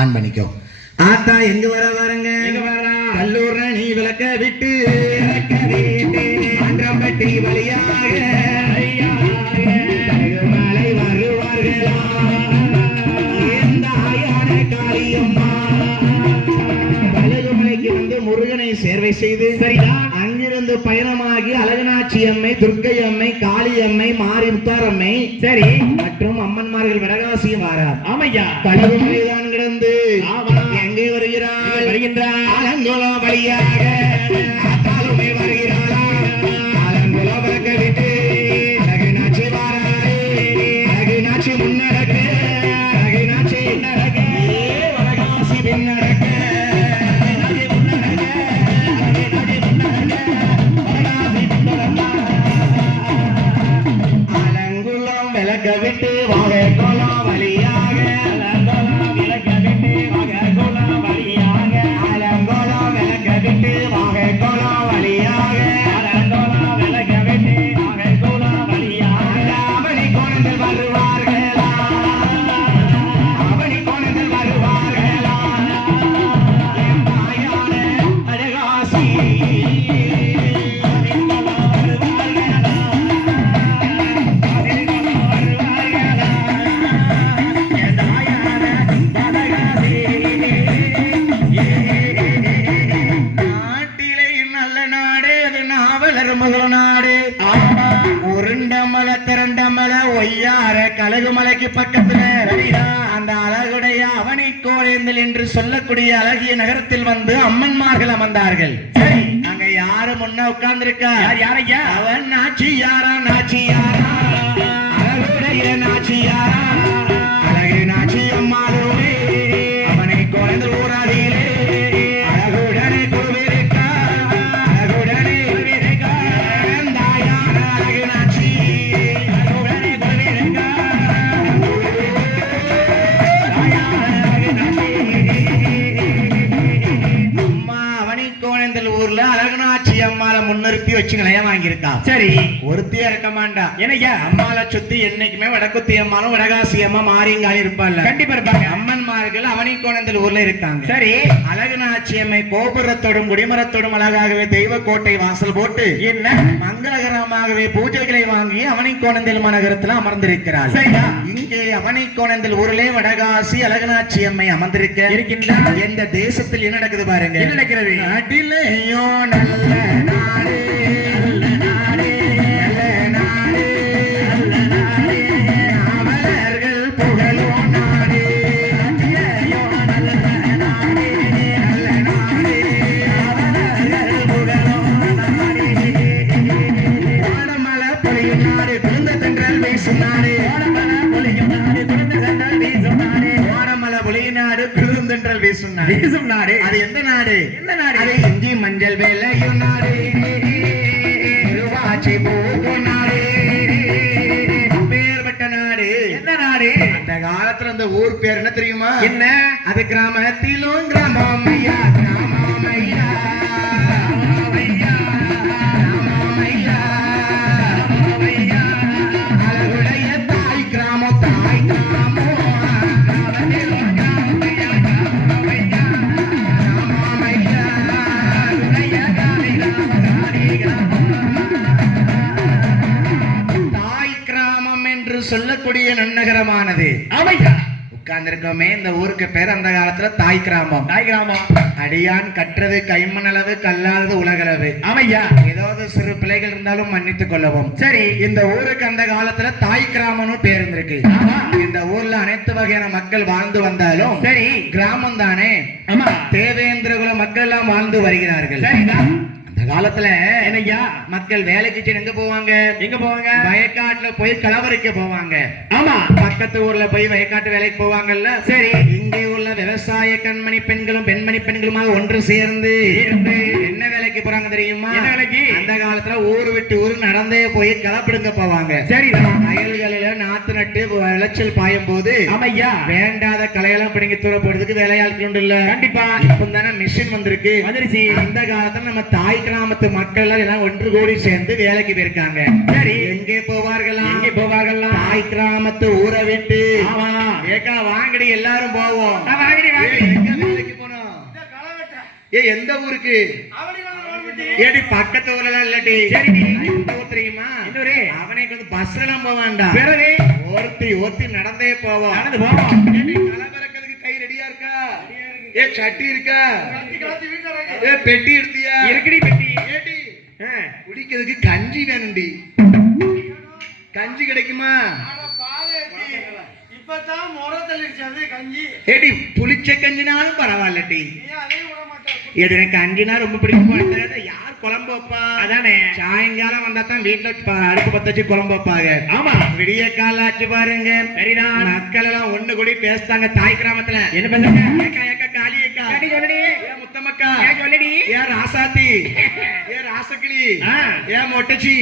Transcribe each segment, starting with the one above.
On பண்ணிக்கோ. ஆத்தா எங்க வர வரங்க கல்லூர் நீ விளக்க விட்டு ஆண்டம்பட்டி வழியாக மலை வருவார்களா காளியம்மா அழகுமலைக்கு வந்து முருகனை சேர்வை செய்து சரிதான் அங்கிருந்து பயணமாகி அழகனாட்சி அம்மை, துர்க்கை அம்மை, காளி அம்மை, மாரி முத்தாரம்மை சரி மற்றும் அம்மன்மார்கள் வடகாசியும் வாரார். ஆமையா கழுகுமலைதான் கிடந்து எங்கே வருகிறார் ஆலங்குளம் வழியாக ஆத்தாலுமே வருகிறாளா ஆலங்குளம் விளக்க விட்டு அழகனாட்சி வாராரே அழகனாட்சி முன்னடக்க அழகனாட்சி முன்னடக்க வடகாசி பின்னடக்க விட்டு வாககுளம் வழியாக அலங்கோலம் விளக்க விட்டு வாககுளம் வழியாக அலங்கோலம் விளக்க விட்டு வாககுளம் வழியாக அலங்கோலம் விளக்க விட்டு வாககுளம் வழியாக அவனி கோணங்கள் வருவார்களா அவனி கோணங்கள் வருவார்களா என் தாயான அழகாசி கழுகுமலைக்கு பக்கத்துல அந்த அழகுடைய அவனி கோலேந்தல் என்று சொல்லக்கூடிய அழகிய நகரத்தில் வந்து அம்மன்மார்கள் அமர்ந்தார்கள். சரி அங்க யாரு முன்ன உட்கார்ந்து இருக்கா யாரையா அவன் நாச்சியாரா நாச்சியாரா அழகுடைய நாச்சியாரா அழகு நாச்சி அம்மாளுமே அவனை கோலேந்தல் ஊராதியிலே அழகுடனே குழுவிருக்கா அழகுடனே குழுவிருக்கா தாயான அழகு நாச்சி அழகனாட்சி அம்மால முன்னிறுத்தி வச்சு நிலையம் வாங்கியிருக்கா. சரி ஒருத்தியா இருக்க மாட்டா ஏனையா அம்மால சுத்தி என்னைக்குமே வடக்குத்தி அம்மாலும் வடகாசி அம்மா மாறிங்காலி இருப்பாள். கண்டிப்பா இருப்பாங்க. அம்மன்மார்கள் அவனி கோணந்தல் ஊர்ல இருக்காங்க. சரி அழகனாட்சி அம்மை கோபுரத்தோடும் குடிமரத்தோடும் அழகாகவே தெய்வ கோட்டை வாசல் போட்டு என்ன மங்களகரமாகவே பூஜைகளை வாங்கி அவனி கோணந்தல் மாநகரத்தில் அமர்ந்திருக்கிறார். சரியா இங்கே அவனி கோணந்தல் ஊரிலே வடகாசி அழகனாட்சி அம்மை அமர்ந்திருக்கின்றார். எந்த தேசத்தில் என்ன நடக்குது பாருங்க. என்ன நடக்கிறது? நாட்டிலேயோ நல்ல நாடு நல்ல நாடு நல்ல நாடு நல்ல நாடு அவர்கள் புகழும் நாடு நாட்டிலேயோ நல்ல நாடு நல்ல நாடு அவர்கள் புகழும் நாடு வானமலை பொழியும் நாடு குளிர்ந்த தென்றல் வீசும் நாடு வானமலை பொழியும் நாடு குளிர்ந்த தென்றல் வீசும் நாடு வானமலை பொழியும் நாடு குளிர்ந்தென்றல் வீசும் நாடு வீசும் நாடு அது எந்த நாடு? எந்த நாடு? அது இஞ்சி மஞ்சள் வேலையும் நாடு திருவாச்சி பூக்கும் நாடு பேர்பட்ட நாடு. எந்த நாடு? அந்த காலத்துல அந்த ஊர் பேர் என்ன தெரியுமா? என்ன? அது கிராமத்திலும் கிராமம் ஐயா கிராமம் ஐயா அழகுடைய தாய் கிராமம் தாய் கிராமம் சொல்லக்கூடிய நன்னகரமானது. உட்கார்ந்திருக்கோமே இந்த ஊருக்கு பேர் அந்த காலத்துல தாய் கிராமம். தாய் கிராமம் அடியான் கற்றது கைமணளவு கல்லாதது உலகளவு. ஆமையா ஏதாவது சிறு பிள்ளைகள் இருந்தாலும் மன்னித்துக் கொள்ளவும். சரி இந்த ஊருக்கு அந்த காலத்துல தாய் கிராமம்னு பேர் இருந்திருக்கு. இந்த ஊர்ல அனைத்து வகையான மக்கள் வாழ்ந்து வந்தாலும் சரி கிராமம் தானே. ஆமா தேவேந்திர குல மக்கள் எல்லாம் வாழ்ந்து வருகிறார்கள். சரிதான் காலத்துல என்னையா மக்கள் வேலைக்கு எங்க போவாங்க? எங்க போவாங்க? வயக்காட்டுல போய் களவரிக்க போவாங்க. ஆமா பக்கத்து ஊர்ல போய் வயக்காட்டு வேலைக்கு போவாங்கல்ல. சரி இங்கே உள்ள விவசாய கண்மணி பெண்களும் பெண்மணி பெண்களுமாக ஒன்று சேர்ந்து என்ன வேலை வேலைக்கு போறாங்க தெரியுமா? என்ன வேலைக்கு? அந்த காலத்துல ஊரு விட்டு ஊரு நடந்தே போய் கலப்பிடுங்க போவாங்க. சரிதான். வயல்களில நாத்து நட்டு விளைச்சல் பாயும் போது ஆமையா வேண்டாத களையெல்லாம் பிடிங்கி தூர போடுறதுக்கு வேலையாட்கள் உண்டு இல்ல? கண்டிப்பா. இப்ப தானே மிஷின் வந்திருக்கு. வந்துருச்சு. அந்த காலத்துல நம்ம தாய் கிராமத்து மக்கள் எல்லாம் ஒன்று கூடி சேர்ந்து வேலைக்கு போயிருக்காங்க. சரி. எங்கே போவார்களா? எங்கே போவார்களா? தாய் கிராமத்து ஊரை விட்டு. ஆமா. ஏக்கா வாங்கடி எல்லாரும் போவோம். வாங்கடி வாங்கடி. எங்க வேலைக்கு போனோம்? எந்த ஊருக்கு? ஏடி பக்கத்து ஊர்ல இல்லடி. சரிடி. எந்த ஊர் தெரியுமா? இன்னொரு அவனைக்கு வந்து பஸ்ல எல்லாம் போக வேண்டாம். பிறகு ஒருத்தி நடந்தே போவோம். நடந்து போவோம். ஏடி கலவரக்கிறதுக்கு கை ரெடியா இருக்கா? ஏ சட்டி இருக்கா? ஏ பெட்டி எடுத்தியா? இருக்குடி பெட்டி. ஏடி குடிக்கிறதுக்கு கஞ்சி வேணும்டி. கஞ்சி கிடைக்குமா? ஏடி புளிச்ச கஞ்சினாலும் பரவாயில்லடி. எனக்கு கஞ்சினா ரொம்ப பிடிக்கும். யார் குழம்பு வைப்பா? அதானே சாயங்காலம் வந்தா தான் வீட்டுல அடுப்பு பத்த வச்சு குழம்பு வைப்பாங்க. ஆமா விடிய கால ஆச்சு பாருங்க. சரிதான். மக்கள் எல்லாம் ஒண்ணு கூடி பேசுறாங்க தாய் கிராமத்துல. என்ன பேசுறாங்க? ஏக்கா ஏக்கா காளி ஏக்கா சொல்லடி. ஏ முத்தம்மக்கா சொல்லடி. ஏ ராசாத்தி. ஏ ராசக்கிளி. ஏ மொட்டச்சி.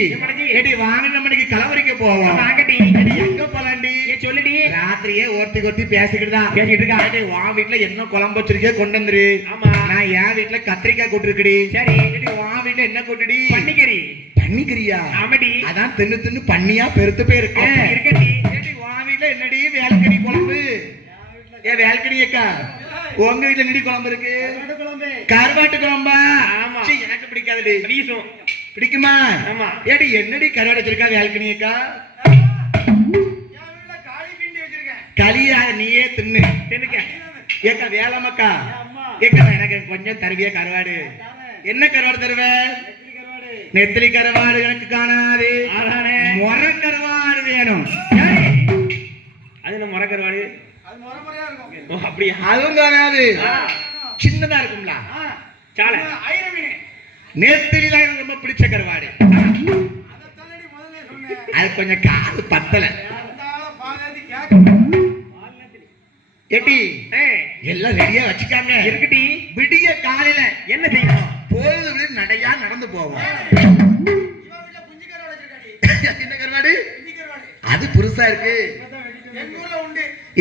ஏடி வாங்க நம்ம கலவரிக்க போவோம். வாங்கடி. எங்க போலாண்டி? சொல்லடி. ராத்திரியே ஒருத்தி பேசிக்கிட்டு இருக்கா. வா வீட்டுல என்ன குழம்பு வச்சிருக்கே கொண்டு வந்துரு. ஆமா நான் என் வீட்டுல கத்திரிக்காய் கூட்டுருக்குடி. சரி வா வீட்டுல என்ன கூட்டுடி? பன்னிக்கறி. பன்னிக்கறியா? ஆமாடி. அதான் தின்னு தின்னு பண்ணியா பெருத்து போயிருக்கு. இருக்கடி. வா வீட்டுல என்னடி வேல்கடி குழம்பு? ஏ வேல்கடி அக்கா உங்க வீட்டுல என்னடி குழம்பு இருக்கு? கருவாட்டு குழம்பா? ஆமா. எனக்கு பிடிக்காதுடி. பிடிக்குமா? ஆமா. ஏடி என்னடி கருவாடு வச்சிருக்கா வேல்கடி அக்கா? களியா? நீயே தின்னு தின்னுக்க. ஏக்கா வேலமக்கா ஏக்கா எனக்கு கொஞ்சம் தருவியா கருவாடு? என்ன கருவாடு தருவ? நெத்திலி கருவாடு எனக்கு காணாது. முற கருவாடு வேணும். அது முற கருவாடு அப்படியா? அதுவும் காணாது. சின்னதா இருக்கும்ல. நெத்திலி தான் எனக்கு ரொம்ப பிடிச்ச கருவாடு. அது கொஞ்சம் காது பத்தல. ஏட்டி எல்லாம் ரெடியா வச்சுக்காங்க. இருக்குடி. விடிய காலையில என்ன செய்யணும்? பொழுது நடையா நடந்து போவோம். என்ன கருவாடு? அது புதுசா இருக்கு.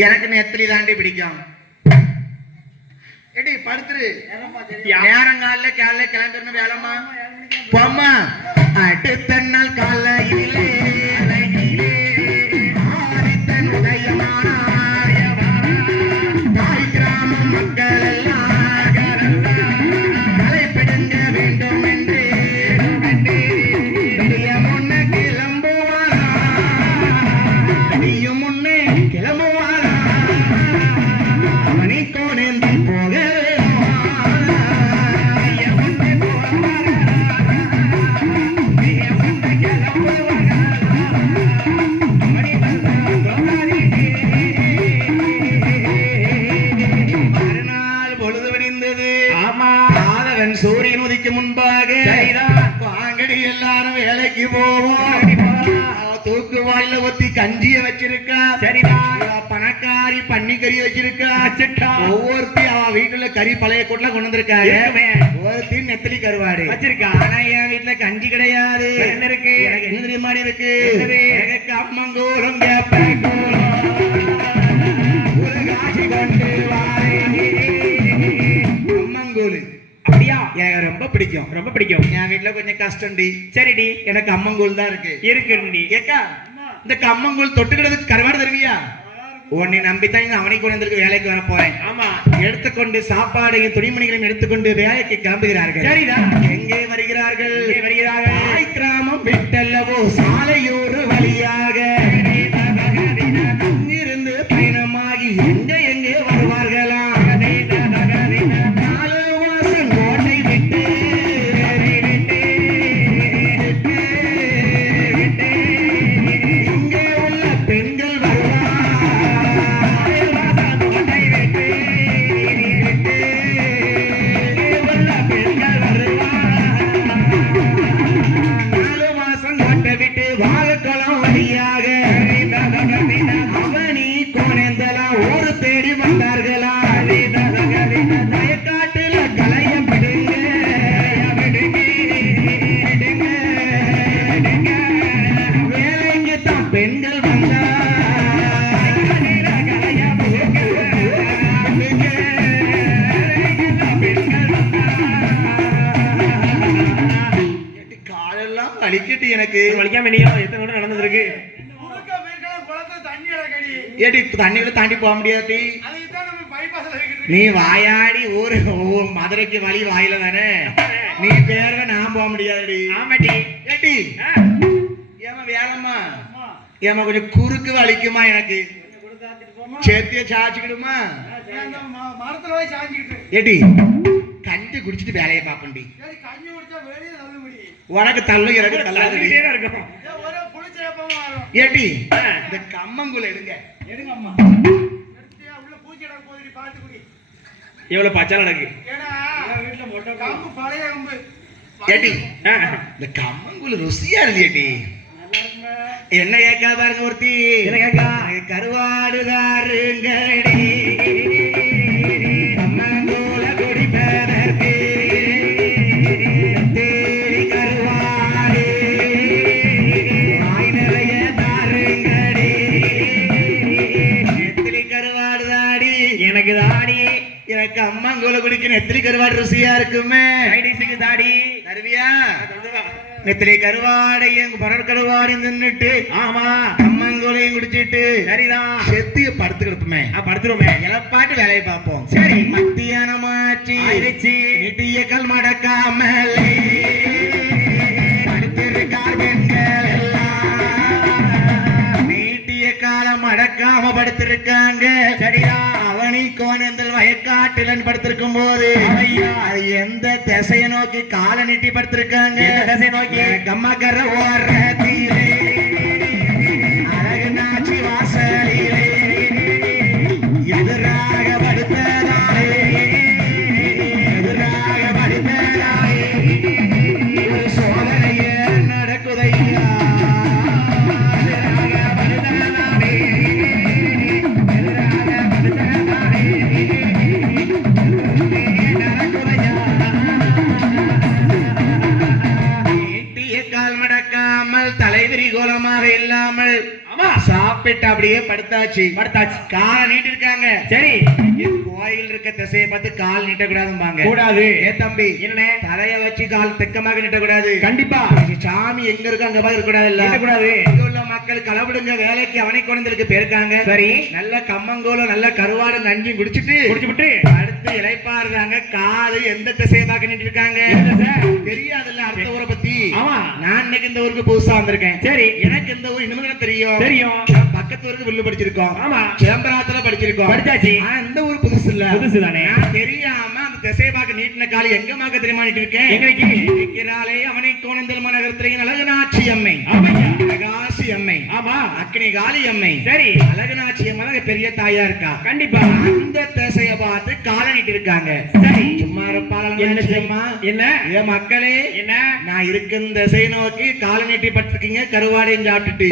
எனக்கு நெத்திலி தாண்டி பிடிக்கும். ஏடி படுத்துரு. நேரங்கால காலைல கிளம்பிடணும். வேலைமா போம்மா. அடுத்த நாள் காலையிலே ஆதித்தன் உதயமானா மக்கள் எல்லாம் தலைப்பிடுங்க வேண்டும் என்று முன்ன கிளம்புவாரா? முன்னே கிளம்புவாரா? அவனை கோணேந்தி போக சூரியன் உதிக்கு முன்பாக வாங்கடி எல்லாரும் வேலைக்கு போவோம். தூக்கு வாயில ஒத்தி கஞ்சிய வச்சிருக்கா. சரிதான். பணக்காரி பன்னிக்கறி வச்சிருக்கா. ஒவ்வொருத்தி அவ வீட்டுல கறி பழைய கூட்டுல கொண்டு வந்திருக்காங்க. ஒவ்வொருத்தி நெத்திலி கருவாடு வச்சிருக்கா. ஆனா என் வீட்டுல கஞ்சி கிடையாது. என்ன இருக்கு? எனக்கு என்ன தெரியுமா இருக்கு? எனக்கு அம்மங்கூரும் காட்சி கொண்டு அம்மங்கூழு. அப்படியா? எனக்கு ரொம்ப பிடிக்கும். ரொம்ப பிடிக்கும். என் வீட்டுல கொஞ்சம் கஷ்டம்டி. சரிடி. எனக்கு அம்மங்கூழ் தான் இருக்கு. இருக்குடி. ஏக்கா இந்த கம்மங்கூழ் தொட்டுக்கிறதுக்கு கருவாடு தருவியா? உன்னை நம்பித்தான் அவனை கொண்டு வந்திருக்கு. வேலைக்கு வர போறேன். ஆமா. எடுத்துக்கொண்டு சாப்பாடையும் துணிமணிகளையும் எடுத்துக்கொண்டு வேலைக்கு கிளம்புகிறார்கள். சரிதான். எங்கே வருகிறார்கள்? தாய் கிராமம் விட்டல்லவோ சாலையூர் வழியாக இருந்து பயணமாகி எங்கே வருவார்களா? விட்டு எனக்கு வலிக்காம நீயோ எத்தனை கூட நடந்துருக்கு ஏடி தண்ணிகளை தாண்டி போக முடியாது நீ வாயாடி ஊரு மதுரைக்கு வழி வாயில தானே நீ பேர நான் போக முடியாதுடி ஆமாடி ஏடி ஏமா வேலைம்மா ஏமா கொஞ்சம் குறுக்கு வலிக்குமா எனக்கு சேத்திய சாச்சிக்கிடுமா மரத்துல போய் சாஞ்சிக்கிட்டு ஏடி கஞ்சி குடிச்சிட்டு வேலையை பாப்பண்டி கஞ்சி குடிச்சா வெளியே தள்ள முடியும் உனக்கு தள்ளும் எனக்கு தள்ளாது இருக்கும் ஒரே புளிச்சேப்பமா வரும் ஏடி இந்த கம்மங்குல எடுங்க எடுங்க அம்மா எடுத்தியா உள்ள பூச்சி இடம் போய் பாத்து குடி எவ்வளவு பச்சை நடக்கு ஏடா வீட்ல மொட்டை கம்பு பழைய கம்பு ஏடி இந்த கம்மங்குல ருசியா இருக்கு ஏடி என்ன கேட்கா பாருங்க ஒருத்தி என்ன கேட்கா கருவாடுதாருங்கடி கம்மங்குல குடிப்பதற்கு தேடி கருவாடு வாய் நிறைய தாருங்கடி நெத்திலி கருவாடு தாடி எனக்கு தாடி எனக்கு அம்மாங்குல குடிக்க நெத்திலி கருவாடு ருசியா இருக்குமே கைடிஸுக்கு தாடி தருவியா நெத்திலி கருவாடையும் பரர் கருவாடு நின்னுட்டு ஆமா அம்மங்கோலையும் குடிச்சிட்டு சரிதான் செத்திய படுத்து கிடப்புமே படுத்துருமே இலப்பாட்டு வேலையை பார்ப்போம் சரி மத்தியானமாச்சு ஆயிடுச்சு நெட்டிய கல் மடக்காமலே படுத்திருக்கார் பெண்கள் எல்லாம் நீட்டிய காலம் அடக்காம படுத்திருக்காங்க சரியா அவனி கோணந்தல் வயக்காட்டிலன் படுத்திருக்கும் போது அது எந்த திசையை நோக்கி காலை நீட்டி படுத்திருக்காங்க திசை நோக்கி கம்மக்கர ஓரத்திலே அழகு நாச்சி வாசலிலே எதிராக படுத்ததாலே எதிராக படுத்ததாலே ஒரு சோதனைய நடக்குதையா எதிராக படுத்ததாலே எதிராக படுத்ததாலே நடக்குதையா நீட்டிய கால் மடக்காமல் தலைவிரி கோலமாக இல்லாமல் சாப்பிட்டு அப்படியே படுத்தாச்சு காலை நீட்டி இருக்காங்க சரி கோயில் இருக்க திசையை பார்த்து கால் நீட்ட கூடாதும்பாங்க கூடாது ஏ தம்பி என்ன தலைய வச்சு கால் தெக்கமாக நீட்ட கூடாது கண்டிப்பா சாமி எங்க இருக்கு அங்க போய் இருக்க கூடாது இல்ல கூடாது இங்க உள்ள மக்கள் களவிடுங்க வேலைக்கு அவனை கொண்டதுக்கு போயிருக்காங்க சரி நல்ல கம்மங்கோலம் நல்ல கருவாடு நஞ்சி குடிச்சிட்டு அடுத்து இளைப்பாருறாங்க காலு எந்த திசையை பார்க்க நீட்டி இருக்காங்க தெரியாதுல்ல அடுத்த ஊரை பத்தி ஆமா நான் இன்னைக்கு இந்த ஊருக்கு புதுசா வந்திருக்கேன் சரி எனக்கு இந்த ஊர் இனிமே தெரியும் பக்கத்து ஊருக்கு வில்லு படிச்சிருக்கோம் ஆமா சிதம்பரத்துல படிச்சிருக்கோம் படிச்சாச்சு ஆனா இந்த ஊர் புதுசு இல்ல புதுசு தானே நான் தெரியாம அந்த திசையை பார்க்க நீட்டின காலி எங்க மாக்க தெரியுமா நீட்டி இருக்கேன் எங்களுக்கு இருக்கிறாளே அவனை கோணந்தல் மாநகரத்திலேயே அழகனாட்சி அம்மை அழகாசி அம்மை ஆமா அக்னி காளி அம்மை சரி அழகனாட்சி அம்மா தான் பெரிய தாயா இருக்கா கண்டிப்பா அந்த திசையை பார்த்து காலை நீட்டி இருக்காங்க சரி சும்மா இருப்பாளா என்ன ஏ மக்களே என்ன நான் இருக்க இந்த திசை நோக்கி காலை நீட்டி படுத்துக்கீங்க கருவாடையும் சாப்பிட்டுட்டு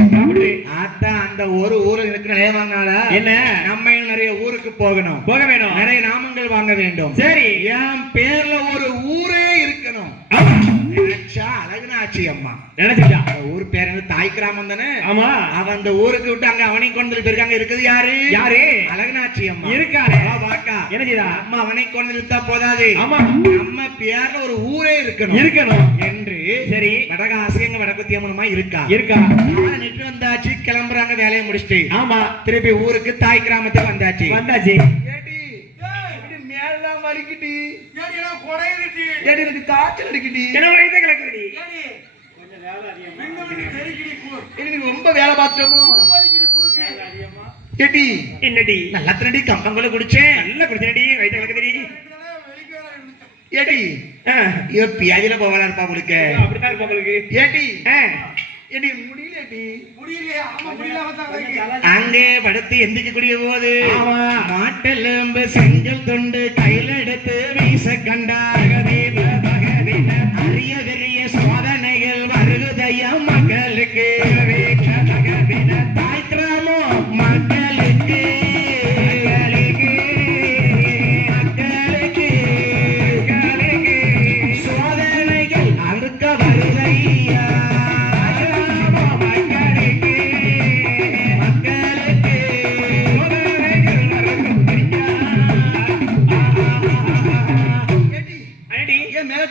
அதான் அந்த ஒரு ஊரு எனக்கு நிறைய வாங்கினால என்ன நம்ம நிறைய ஊருக்கு போக வேணும் நிறைய நாமங்கள் வாங்க வேண்டும் சரி என் பேர்ல ஒரு ஊரே இருக்கணும் நினைச்சா அழகுனாட்சி அம்மா நினைச்சுட்டா ஊர் பேர் என்ன தாய் கிராமம் தானே ஆமா அவன் அந்த ஊருக்கு விட்டு அங்க அவனை கொண்டு போயிருக்காங்க இருக்குது யாரு அழகுனாட்சி அம்மா இருக்காரு வாக்கா என்னதுடா அம்மா அவனை கொண்டு நிறுத்தா போதாது ஆமா நம்ம பேர்ல ஒரு ஊரே இருக்கணும் என்று சரி வடகாசி எங்க வடக்குத்தி அம்மனுமா இருக்கா நிட்டு வந்தாச்சு கிளம்புறாங்க வேலையை முடிச்சுட்டு ஆமா திருப்பி ஊருக்கு தாய் கிராமத்துக்கு வந்தாச்சு மேலாம் வலிக்கிட்டு எனக்கு காய்ச்சல் அடிக்கிட்டு ரொம்ப வேலை பார்த்தோமோ ஏடி என்னடி நல்லா தண்ணி கம்பங்களை குடிச்சேன் நல்லா குடிச்சடி வயிற்று கலக்குதடி ஏடி பியாதில போகலாம் இருப்பா உங்களுக்கு அப்படித்தான் இருப்பா உங்களுக்கு ஏடி ஏடி முடியல அங்கே படுத்து எந்திக்க கூடிய போது மாட்டெலும்பு செங்கல் தொண்டு கையில் எடுத்து வீச கண்டாக அரிய பெரிய சோதனைகள் வருகுதையா மக்களுக்கு தாய் கிராமம் மக்களுக்கு சோதனைகள் அறுக்க வருதையா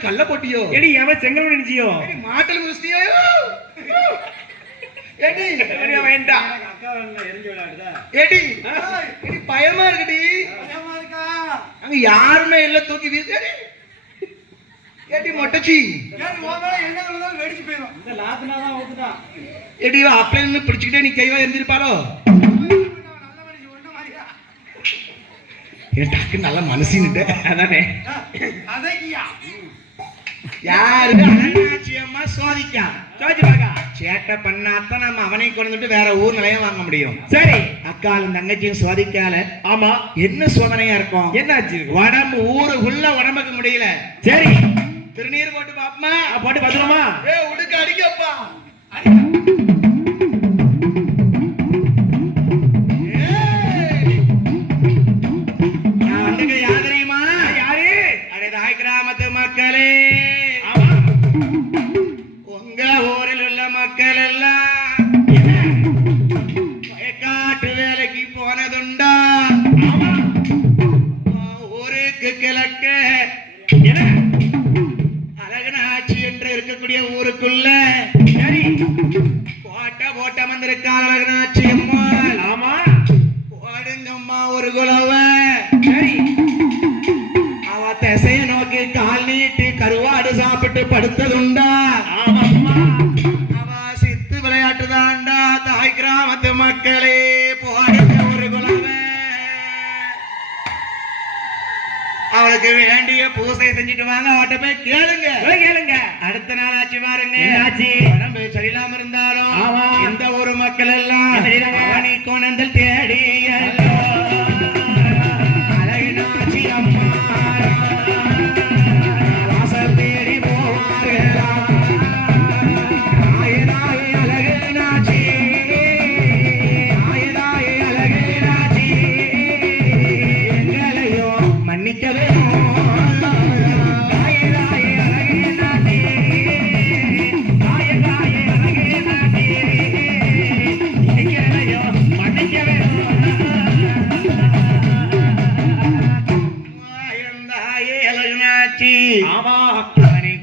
கள்ள போட்டியோ எடி அவன் செங்கல் நினைச்சியோ மாட்டல் குஸ்தியோ ஏடி வேண்டாம் ஏடி ஏடி பயமா இருக்குடி பயமா இருக்கா அங்க யாருமே இல்ல தூக்கி வீசு ஏடி. ஏடி மொட்டச்சி ஏடி ஓமேல என்ன இருந்தாலும் வெடிச்சு போயிடும் ஏடி அப்பல இருந்து பிடிச்சிக்கிட்டே நீ கைவா இருந்திருப்பாளோ நல்ல மனுஷி ஒண்ணு மாதிரியா என் டக்கு நல்ல மனசின்னுட்டு அதானே அதக்கியா யாரு அண்ணாச்சி அம்மா சோதிக்கா சோதி பாக்கா சேட்டை பண்ணாதான் நம்ம அவனை கொண்டுட்டு வேற ஊர் நிலையம் வாங்க முடியும். சரி அக்காலும் தங்கச்சியும் சோதிக்கால ஆமா என்ன சோதனையா இருக்கும்? என்னாச்சு உடம்பு ஊருக்குள்ள உடம்புக்கு முடியல. சரி திருநீர் போட்டு பாப்பமா போட்டு பத்திரமா உடுக்க அடிக்கப்பா யார் தெரியுமா? யாரு அடே தாய் கிராமத்து மக்களே, ஆமா உங்க ஊரில் உள்ள மக்கள் எல்லாம் வயக்காட்டு வேலைக்கு போனதுண்டா? ஆமா ஊருக்கு கிழக்க என்ன அழகனாட்சி என்று இருக்கக்கூடிய ஊருக்குள்ள சரி கோட்டை போட்ட வந்திருக்காள் அழகனாட்சி அம்மாள். ஆமா போடுங்கம்மா ஒரு குலவ. சரி அவ திசைய நோக்கி கால் நீட்டி கருவாடு சாப்பிட்டு படுத்ததுண்டா? ஆமாம்மா அவ சித்து விளையாட்டு தாண்டா. தாய் கிராமத்து மக்களே போடுங்க ஒரு குலவ. அவளுக்கு வேண்டிய பூசை செஞ்சுட்டு வாங்க. அவட்ட போய் கேளுங்க. கேளுங்க அடுத்த நாள் ஆச்சு பாருங்க. என்னாச்சு? உடம்பு சரியில்லாம இருந்தாலும் ஆமா. இந்த ஒரு மக்கள் எல்லாம் என்ன செய்றாங்க? அவனை கொண்டல் தேடி அழகனாட்சி அம்மா வாசல் தேடி போவார்களாம். ஆயதாய அழகனாட்சி, ஆயதாய அழகனாட்சி, எங்களையோ மன்னிக்கவே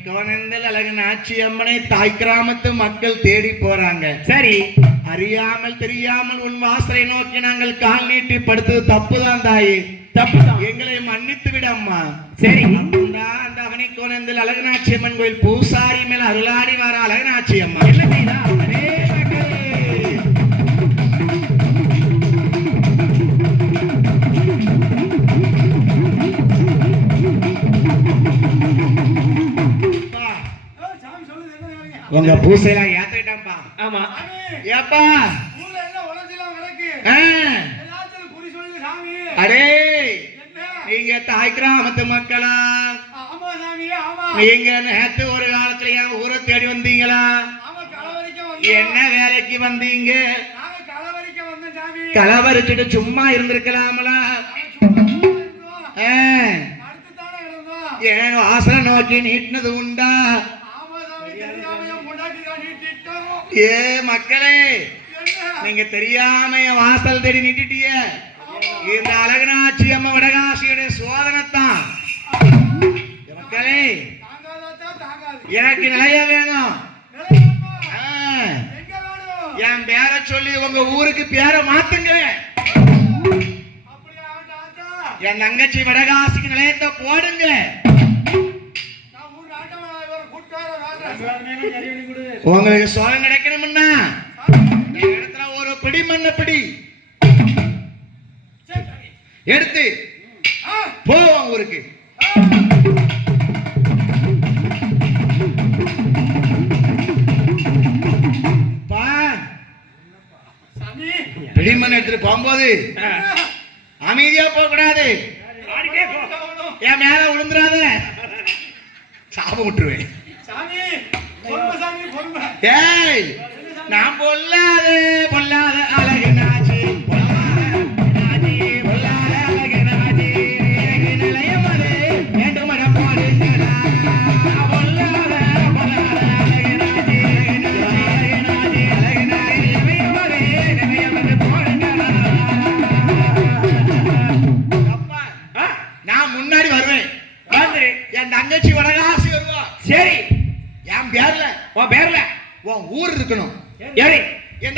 அழகனாட்சி அம்மனை தாய் கிராமத்து மக்கள் தேடி போறாங்க. சரி அறியாமல் தெரியாமல் உன் வாசலை நோக்கி நாங்கள் கால் நீட்டி படுத்தது தப்புதான் தாயே, தப்புதான் எங்களை மன்னித்து விட அம்மா. சரி அப்படின்னா அந்த அவனை கோணந்தில் அழகனாட்சி அம்மன் கோயில் பூசாரி மேல அருளாடி வர அழகனாட்சி அம்மா என்ன செய்தா அரே மக்களே, சாமி சொல்லுது என்ன வேலையா உங்க பூசையெல்லாம் ஏத்துக்கிட்டான்பா. ஆமா சாமி ஏப்பா ஊர்ல எல்லாம் உலகெல்லாம் கிடக்கு ஆ, எல்லாத்தையும் குறி சொல்லுது சாமி அடே என்ன நீங்க தாய் கிராமத்து மக்களா? ஆமா சாமி ஆமா நீங்க நேத்து ஒரு காலத்துல என் ஊரை தேடி வந்தீங்களா? ஆமா களவரிக்க என்ன வந்தோம் வேலைக்கு வந்தீங்க? நாங்க களவரிக்க வந்தோம் சாமி கலவரிச்சுட்டு சும்மா இருந்திருக்கலாமலா? நாங்க சும்மா தான் இருந்தோம் படுத்துத்தானே கிடந்தோம் என் வாசலை நோக்கி நீட்டினது உண்டா? ஆமா சாமி தெரியாமையா முன்னாடி தான் நீட்டிட்டோம் ஏ மக்களே, என்ன நீங்க தெரியாம என் வாசல் தேடி நீட்டிட்டிய. இந்த அழகனாட்சி அம்மா வடகாசியுடைய சோதனைத்தான். மக்களே, தாங்காதா தாங்காது எனக்கு நிலைய வேணும். நிலையம்மா ஆ, எங்க வேணும் என் பேரை சொல்லி உங்க ஊருக்கு பேரை மாத்துங்க. அப்படியே ஆட்டா என் தங்கச்சி வடகாசிக்கு நிலையத்தை போடுங்க. நான் ஊர் ஆட்டம் இவர் கூட்டார வேற உங்களுக்கு சோகம் கிடைக்கணும்னா இந்த இடத்துல ஒரு பிடி மண்ண பிடி சரி எடுத்து ஆ போவோம் ஊருக்கு. பா, சாமி பிடிமண் எடுத்துட்டு போகும்போது அமைதியா போக கூடாது. ஆடிட்டே போ என் மேல விழுந்துடாத, சாபம் விட்டுருவேன். சாமி பொறுமை சாமி பொறுமை ஏய், நான் பொல்லாத பொல்லாத அழகனாச்சி, பொல்லாத அழகனாச்சி, எனக்கு நிலையம் அது வேண்டுமட போடுங்கடா. பொல்லாத அழகனாச்சி, அழகனாச்சி, நிலையம் அது போடுங்கடா. அப்பா, நான் முன்னாடி வருவேன். வந்து என் தங்கச்சி வடகாசி வருவா. சரி என் பேர்ல உன் பேர்ல உன் ஊர் இருக்கணும். சரி என்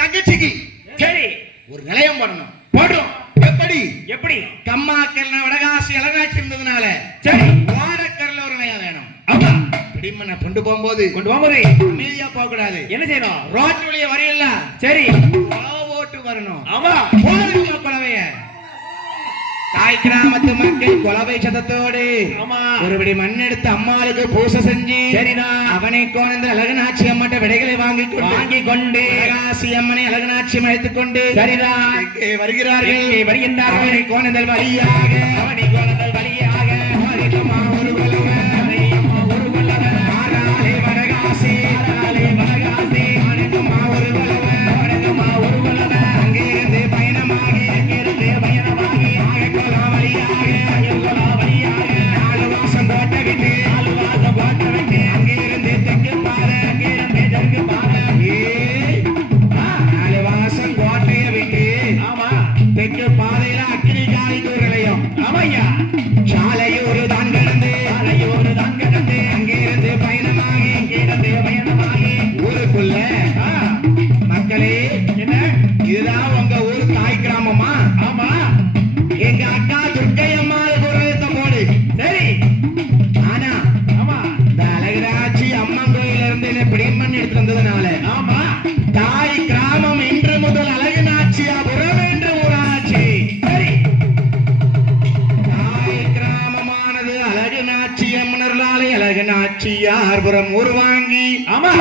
சரி கம்மாக்கல்னா வடகாசி அழகாட்சி இருந்ததுனால சரி ஓடக்கல்ல ஒரு நிலையம் வேணும். ஆமா பிடிமனை கொண்டு போகும்போது அமைதியா போக கூடாது. என்ன செய்யணும்? ரோட்டு வழிய வரையில சரி ஓட்டு வரணும். ஆமா போடுங்க குலவைய. தாய் கிராமத்து மக்கள் குலவை சதத்தோடு ஆமா ஒருபடி மண் எடுத்து அம்மாளுக்கு பூசை செஞ்சு சரிதான் அவனை கோணந்த அழகனாட்சி அம்மட்ட விடைகளை வாங்கி கொண்டு அழகாசி அம்மனை அழகனாட்சி அழைத்துக் கொண்டு சரிதான் இங்கே வருகிறார்கள். வருகின்றார்கள். அவனை கோணந்தல் வழியாக அவனை கோலங்கள் வழியாக அவனுக்குமா ஒரு குலவன், அவனையம்மா ஒரு கொள்ளவன் ஆறாலே வடகாசி, ஆறாலே வடகாசி அவனுக்குமா ஒரு குலவன், அவனுக்குமா ஒரு கொள்ளவன் அங்கிருந்து பயணமாகி அங்கிருந்து பயணமாகி ஆகக்குலா வழியாக அயல்கொலா வழியாக 4 வாசம் கோட்டை விட்டு 4 வாசம் போட்டு விட்டு அங்கிருந்து தெற்கு பாதை அங்கிருந்து தெற்கு பாதை 4 வாசம் கோட்டையை விட்டு ஆமா தெற்கு பாதையில அக்கினிகாரிக்கு ஒரு நிலையம். ஆமையா சாலையூர் தான் கடந்து அலையோடு தான் கடந்து அங்கிருந்து பயணமாகி அங்கிருந்து பயணமாகி ஊருக்குள்ள மக்களே, என்ன இதுதான் உங்க ஊர் தாய் கிராமமா? ஆமா எங்க அக்கா துர்க்கையம்மா குரலத்தை போடு. சரி ஆனா ஆமா இந்த அழகராட்சி அம்மன் கோயில இருந்து என்ன பிடிமண் எடுத்து வந்ததுனால ஆமா தாய் கிராமம் இன்று முதல் அழகநாச்சியாபுரம் என்ற ஊராட்சி. சரி தாய் கிராமமானது அழகநாச்சி அம்மனர்களாலே அழகநாச்சியார்புரம் உருவாங்கி ஆமா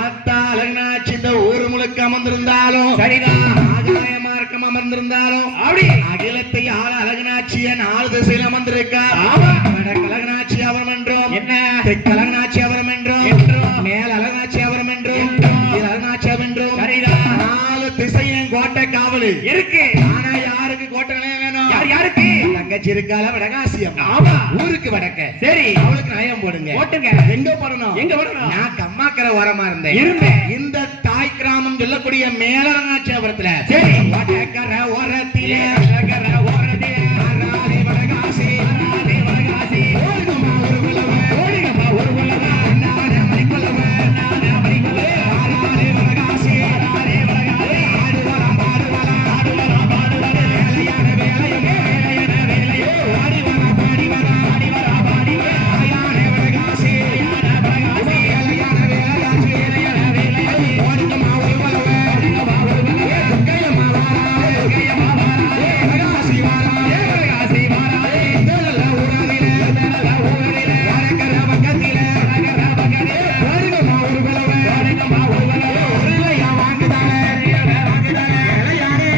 ஆத்தா அழகநாச்சி இந்த ஊர் முழுக்க அமர்ந்திருந்தாலும் சரிதான் ஆகாய மார்க்கம் அமர்ந்திருந்தாலும் அப்படி அகிலத்தை ஆள அழகநாச்சிய 4 திசையில் அமர்ந்திருக்கா. ஆமா வடக்கு அழகநாச்சியாபுரம் என்றும் என்ன தெற்கு அழகநாச்சியாபுரம் என்றும் என்றும் மேல் அழகநாச்சியாபுரம் என்றும் என்றும் இது அழகநாச்சியாபுரம் என்றும் சரிதான் 4 திசையும் கோட்டை காவலு இருக்கு. ஆனா யாருக்கு கோட்டை நிலையம் வேணும்? யாருக்கு தங்கச்சி இருக்கால வடகாசியம். ஆமா ஊருக்கு வடக்க சரி அவளுக்கு நிலையம் போடுங்க. போட்டுங்க. எங்க போடணும்? எங்க வரணும்? நான் கம்மாக்கரை ஓரமா இருந்தேன். இருந்தேன். இந்த தாய் கிராமம் சொல்லக்கூடிய மேலரங்காட்சியாபுரத்துல சரி வடக்கரை ஓரத்திலே நகர ஓரதே ஆறாலே வடகாசி ஆறாலே வடகாசி ஓடுங்கம்மா ஒரு குலவன், ஓடுங்கம்மா ஒரு கொள்ளவன் அண்ணான மணிக்குலவன், நானே மணிக்குள்ளே ஆறாலே வடகாசி ஆறாலே வடகாசி ஆடுவலாம் பாடுவலாம் ஆடுவலாம் பாடுவதே வேலையான வேலையே வேலையன வேலையோ ஆடி வரா பாடி வரா ஆடி வரா பாடி வரா ஆயானே வடகாசி ஆயான வடகாசி வேலையான வேலையாச்சு வேலையன வேலையோ ஓடுங்கம்மா ஒரு குலவன், ஓடுங்கம்மா ஒரு கொள்ளவன் துர்க்கையம்மா வாரா, கையம்மா வாரா வடகாசி வாரா, வடகாசி வாரா இதழல ஊரதிலே தனல ஊரிலே வடக்கர பக்கத்திலே நகர பகலே ஓடுங்கம்மா ஒரு குலவன், ஓடுங்கம்மா ஒரு கொள்ளவன் ஒருலையா வாங்குதானே வேலையானே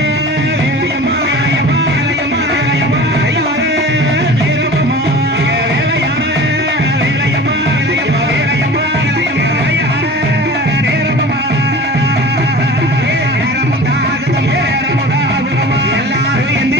வேலையம்மா வேலையம்மா வேலையம்மா வேலையம்மா ஐயாரே வீரமம்மா வேலையானே வேலையம்மா வேலையம்மா வேலையம்மா வேலையம்மா ஐயாரே நேரமம்மா நேரமுண்டாகுதம்மா நேரமுண்டாகுதம்மா எல்லாரும் எந்த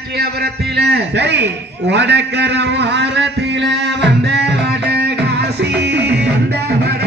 மீனாட்சிபுரத்தில சரி வடக்கர வாரத்தில வந்த வடகாசி அந்த வட